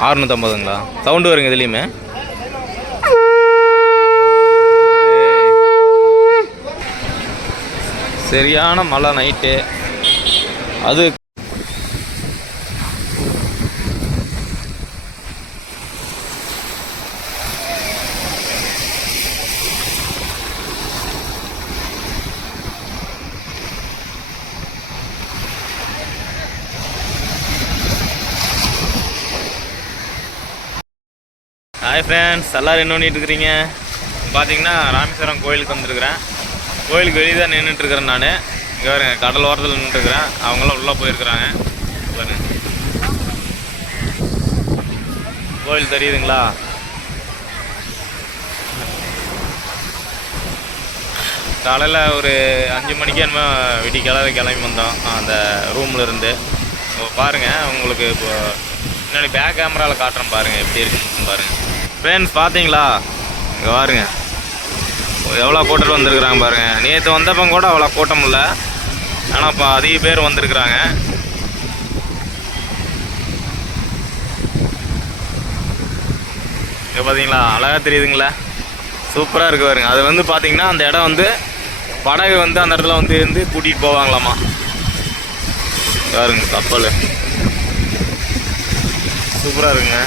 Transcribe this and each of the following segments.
அறுநூற்றம்பதுங்களா sound வருங்க இதுலேயுமே சரியான மழை நைட்டு அது ஹாய் ஃப்ரெண்ட்ஸ் எல்லோரும் என்ன பண்ணிட்டு இருக்கிறீங்க பார்த்தீங்கன்னா ராமேஸ்வரம் கோயிலுக்கு வந்திருக்கிறேன். கோயிலுக்கு வெளியே தான் நின்றுட்டுருக்கிறேன் நான். இங்கே பாருங்க கடல் ஓரத்தில் நின்றுட்டுருக்கிறேன் அவங்களாம் உள்ளே போயிருக்கிறாங்க. பாருங்க. கோயில் தெரியுதுங்களா? காலையில் ஒரு அஞ்சு மணிக்கு என்னமோ விடி கிளம்பி வந்தோம். அந்த ரூமில் இருந்து. இப்போ பாருங்கள் உங்களுக்கு இப்போ முன்னாடி பேக் கேமராவில் காட்டுறேன் பாருங்கள் எப்படி இருக்குன்னு பாருங்கள் ஃப்ரெண்ட்ஸ் பார்த்தீங்களா இங்கே பாருங்க. எவ்வளோ கூட்டம் வந்திருக்கிறாங்க பாருங்கள் நேற்று வந்தப்போ கூட அவ்வளோ கூட்டம் இல்லை. ஆனால் இப்போ அதிக பேர் வந்திருக்கிறாங்க. இங்கே பார்த்தீங்களா அழகாக தெரியுதுங்களா. சூப்பராக இருக்கு பாருங்க. அது வந்து பார்த்தீங்கன்னா அந்த இடம் வந்து படகு வந்து அந்த இடத்துல வந்து இருந்து கூட்டிகிட்டு போவாங்களாமா. பாருங்க கப்பல். சூப்பராக இருக்குங்க.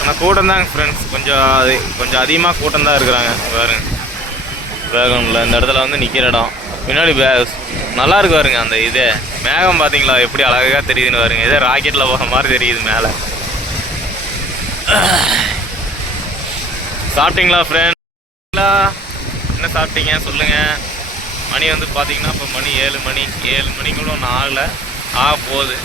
ஆனால் கூட்டம் தாங்க ஃப்ரெண்ட்ஸ் கொஞ்சம் அது கொஞ்சம் அதிகமாக கூட்டம் தான் இருக்கிறாங்க பாருங்க. வேகம்ல இந்த இடத்துல வந்து நிற்கிற இடம். பின்னாடி வே நல்லா இருக்கு பாருங்க அந்த இது. மேகம் பார்த்தீங்களா எப்படி அழகாக தெரியுதுன்னு பாருங்க. இதே ராக்கெட்டில் போகிற மாதிரி தெரியுது மேலே. சாப்பிட்டீங்களா ஃப்ரெண்ட்ங்களா என்ன சாப்பிட்டீங்க சொல்லுங்கள் மணி வந்து பார்த்தீங்கன்னா இப்போ மணி ஏழு மணி. ஏழு மணி ஒன்றும் ஆகலை. ஆக போகுது.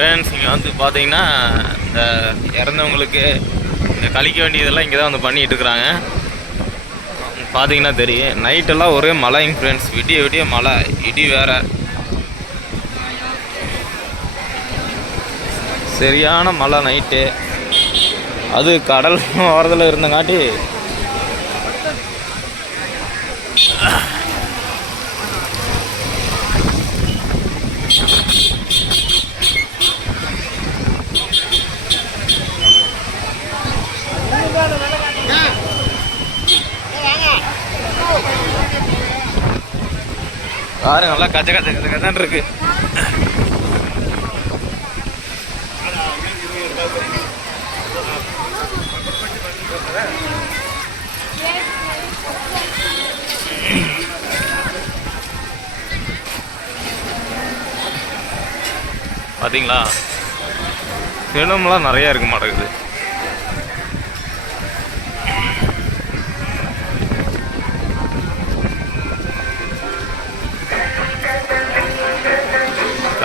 ஃப்ரெண்ட்ஸ் இங்கே வந்து பார்த்தீங்கன்னா இந்த இறந்தவங்களுக்கு இந்த கழிக்க வேண்டியதெல்லாம் இங்கே தான் வந்து பண்ணிகிட்டு இருக்கிறாங்க பார்த்தீங்கன்னா தெரியும். நைட்டெல்லாம் ஒரே மழைங்க ஃப்ரெண்ட்ஸ் விடிய விடிய மழை. இடி வேற. சரியான மழை நைட்டு அது கடல் ஓரத்தில் இருந்தங்காட்டி. பாருங்க நல்லா கச்ச கச்ச கச்ச கச்சன்னு இருக்கு. பார்த்தீங்களா சிலம்லாம் நிறைய இருக்க மாட்டேங்குது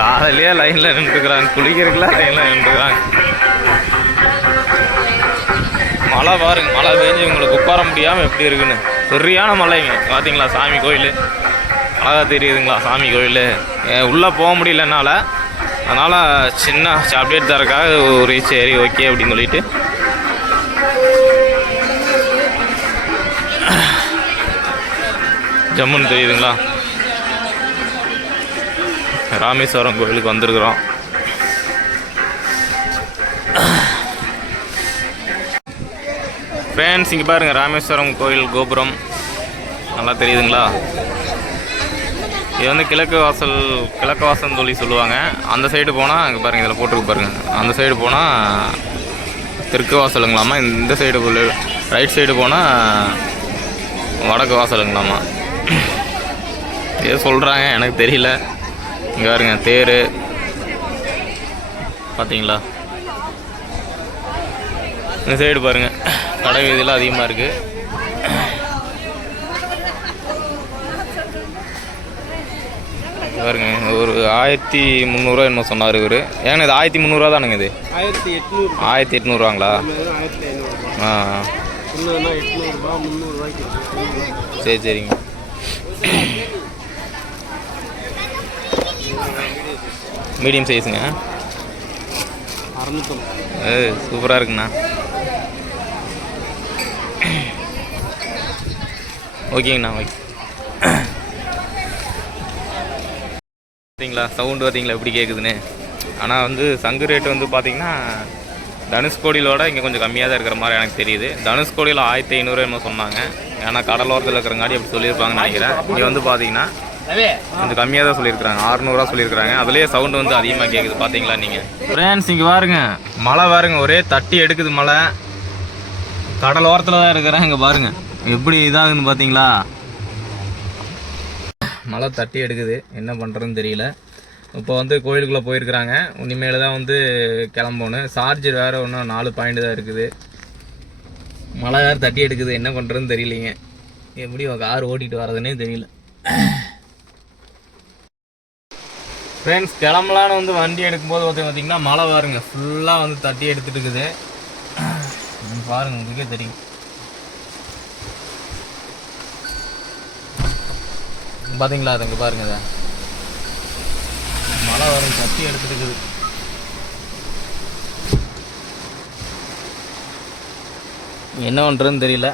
காலையிலேயே லைனில் நின்றுக்கிறாங்க குளிக்கிறதுக்குலாம் லைனில் நின்றுக்கிறாங்க மழை பாருங்க மழை பெஞ்சு உங்களுக்கு உட்கார முடியாமல் எப்படி இருக்குன்னு. சரியான மழைங்க. பார்த்தீங்களா சாமி கோயில்? அழகாக தெரியுதுங்களா சாமி கோயில்? உள்ளே போக முடியல என்னால். அதனால் சின்ன அப்டேட் தரக்காக ஒரு சரி ஓகே அப்படின்னு சொல்லிட்டு. ஜம்முன்னு தெரியுதுங்களா? ராமேஸ்வரம் கோயிலுக்கு வந்திருக்கிறோம். ஃப்ரெண்ட்ஸ் இங்கே பாருங்கள் ராமேஸ்வரம் கோயில் கோபுரம். நல்லா தெரியுதுங்களா? இது வந்து கிழக்கு வாசல் கிழக்கு வாசல் சொல்லி சொல்லுவாங்க. அந்த சைடு போனால் அங்கே பாருங்கள் இதில் போட்டுருக்கு பாருங்கள் அந்த சைடு போனால் தெற்கு வாசலுங்களாமா? இந்த சைடு ரைட் சைடு போனால் வடக்கு வாசலுங்களாமா? ஏதோ சொல்கிறாங்க எனக்கு தெரியல. இங்கே பாருங்க தேர். பார்த்தீங்களா இந்த சைடு பாருங்க. கடை வீதியெல்லாம் அதிகமாக இருக்குது பாருங்க ஒரு ஆயிரத்தி முந்நூறுரூவா என்னமோ சொன்னார் இவர். ஏங்க இது ஆயிரத்தி முந்நூறுரூவா தானுங்க இது? ஆயிரத்தி எட்நூறு. ஆயிரத்தி எட்நூறுவாங்களா? ஆ. சரி சரிங்க. மீடியம் சைஸுங்க. சூப்பராக இருக்குண்ணா. ஓகேங்கண்ணா ஓகே. பார்த்தீங்களா? சவுண்டு பார்த்தீங்களா? எப்படி கேட்குதுன்னு ஆனால் வந்து சங்கு ரேட்டு வந்து பார்த்திங்கன்னா தனுஷ்கோடியிலோட இங்கே கொஞ்சம் கம்மியாக தான் இருக்கிற மாதிரி எனக்கு தெரியுது. தனுஷ்கோடியில் ஆயிரத்தி ஐநூறு என்ன சொன்னாங்க. ஏன்னா கடலோரத்தில் இருக்கிற மாதிரி அப்படி சொல்லியிருப்பாங்கன்னு நினைக்கிறேன். இங்கே வந்து பார்த்திங்கன்னா கொஞ்சம் கம்மியாக தான் சொல்லியிருக்காங்க அறுநூறுவா சொல்லியிருக்காங்க அதுலேயே சவுண்டு வந்து அதிகமாக கேட்குது பார்த்தீங்களா நீங்கள் ஃப்ரெண்ட்ஸ் இங்கே பாருங்க மழை பாருங்க ஒரே தட்டி எடுக்குது மழை. கடல் ஓரத்தில் தான் இருக்கிறேன் இங்கே பாருங்க. எப்படி இதாகுதுன்னு பார்த்தீங்களா மழை தட்டி எடுக்குது. என்ன பண்ணுறதுன்னு தெரியல. இப்போ வந்து கோயிலுக்குள்ளே போயிருக்கிறாங்க. இனிமேல் தான் வந்து கிளம்பணும். சார்ஜர் வேறு இன்னும் நாலு பாயிண்ட் தான் இருக்குது. மழை வேறு தட்டி எடுக்குது. என்ன பண்ணுறதுன்னு தெரியலைங்க. எப்படி கார் ஓட்டிகிட்டு வர்றதுன்னே தெரியல. ஃப்ரெண்ட்ஸ் கிளம்பலான்னு வந்து வண்டி எடுக்கும்போது வந்து பார்த்தீங்கன்னா மழை பாருங்க. ஃபுல்லாக வந்து தட்டி எடுத்துட்டு இருக்குது. பாருங்கள் உங்களுக்கே தெரியும். பார்த்தீங்களா அது இங்கே பாருங்க மழை வரும் தட்டி எடுத்துட்டு இருக்குது. என்ன பண்ணுறதுன்னு தெரியல.